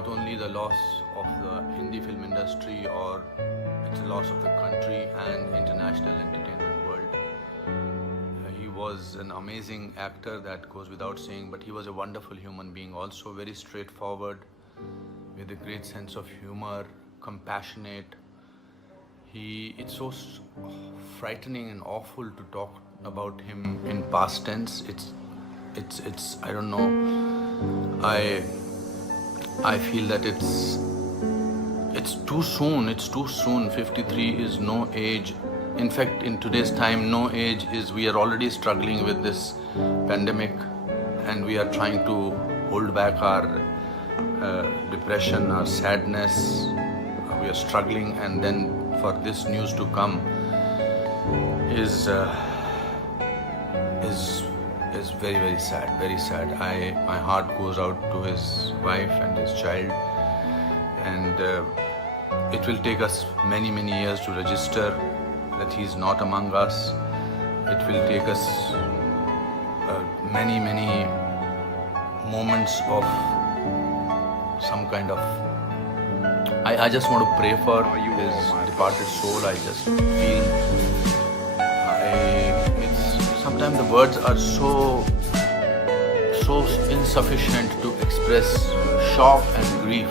not only the loss of the Hindi film industry, or it's a loss of the country and international entertainment world. He was an amazing actor, that goes without saying, but he was a wonderful human being, also very straightforward, with a great sense of humor, compassionate. It's so frightening and awful to talk about him in past tense. It's I don't know. I feel that it's too soon. It's too soon. 53 is no age. In fact, in today's time, no age is. We are already struggling with this pandemic, and we are trying to hold back our depression, our sadness. We are struggling, and then for this news to come is very, very sad, very sad. My heart goes out to his wife and his child, and it will take us many, many years to register that he's not among us. It will take us many, many moments of some kind of. I just want to pray for his departed soul. I just feel sometimes the words are so insufficient to express shock and grief,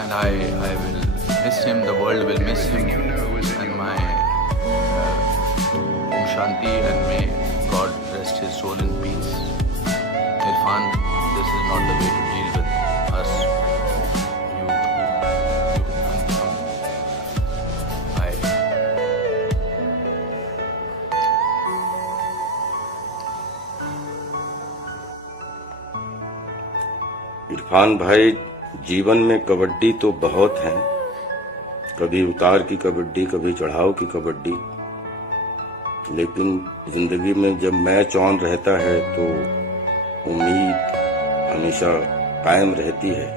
and I will miss him. The world will miss him, and my Shanti, and may God rest his soul in peace. Irfan, this is not the way to deal with us. Irfan भाई, जीवन में कबड्डी तो बहुत है, कभी उतार की कबड्डी, कभी चढ़ाव की कबड्डी, लेकिन जिंदगी में जब मैच ऑन रहता है तो उम्मीद हमेशा कायम रहती है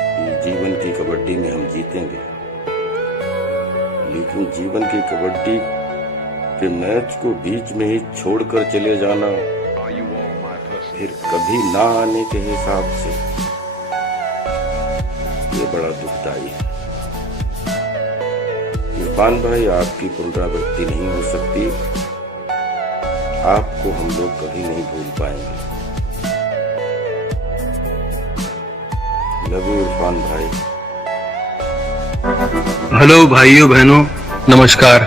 कि जीवन की कबड्डी में हम जीतेंगे। लेकिन जीवन की कबड्डी के मैच को बीच में ही छोड़कर चले जाना, फिर कभी ना आने के हिसाब से, ये बड़ा दुखदाई है। इरफान भाई, आपकी पुनरावृत्ति नहीं हो सकती, आपको हम लोग कभी नहीं भूल पाएंगे। लव यू इरफान भाई। हेलो भाइयों बहनों, नमस्कार।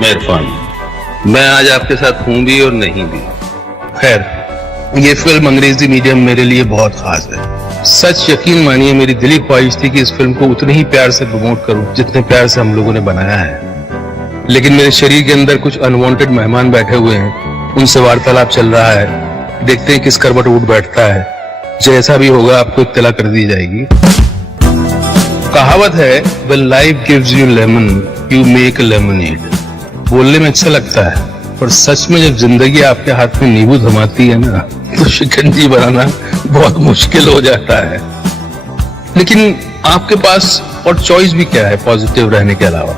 मैं इरफान, मैं आज आपके साथ हूं भी और नहीं भी। खैर, ये फिल्म अंग्रेजी मीडियम मेरे लिए बहुत खास है। सच यकीन मानिए, मेरी दिली ख्वाहिश थी कि इस फिल्म को उतने ही प्यार से प्रमोट करूं जितने प्यार से हम लोगों ने बनाया है। लेकिन मेरे शरीर के अंदर कुछ अनवांटेड मेहमान बैठे हुए हैं, उनसे वार्तालाप चल रहा है। देखते हैं किस करवट उठ बैठता है। जैसा भी होगा आपको इत्तला कर दी जाएगी। कहावत है, when life gives you lemon, you make a lemonade। बोलने में अच्छा लगता है, पर सच में जब जिंदगी आपके हाथ में नींबू थमाती है ना, तो शिकंजी बनाना बहुत मुश्किल हो जाता है। लेकिन आपके पास और चॉइस भी क्या है पॉजिटिव रहने के अलावा।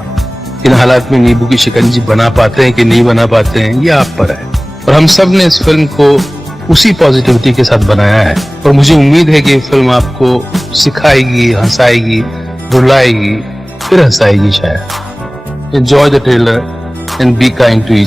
इन हालात में नींबू की शिकंजी बना पाते हैं कि नहीं बना पाते हैं, ये आप पर है। और हम सब ने इस फिल्म को उसी पॉजिटिविटी के साथ बनाया है, और मुझे उम्मीद है कि ये फिल्म आपको सिखाएगी, हंसाएगी, रुलाएगी, फिर हंसाएगी शायद। Enjoy the trailer and be kind to each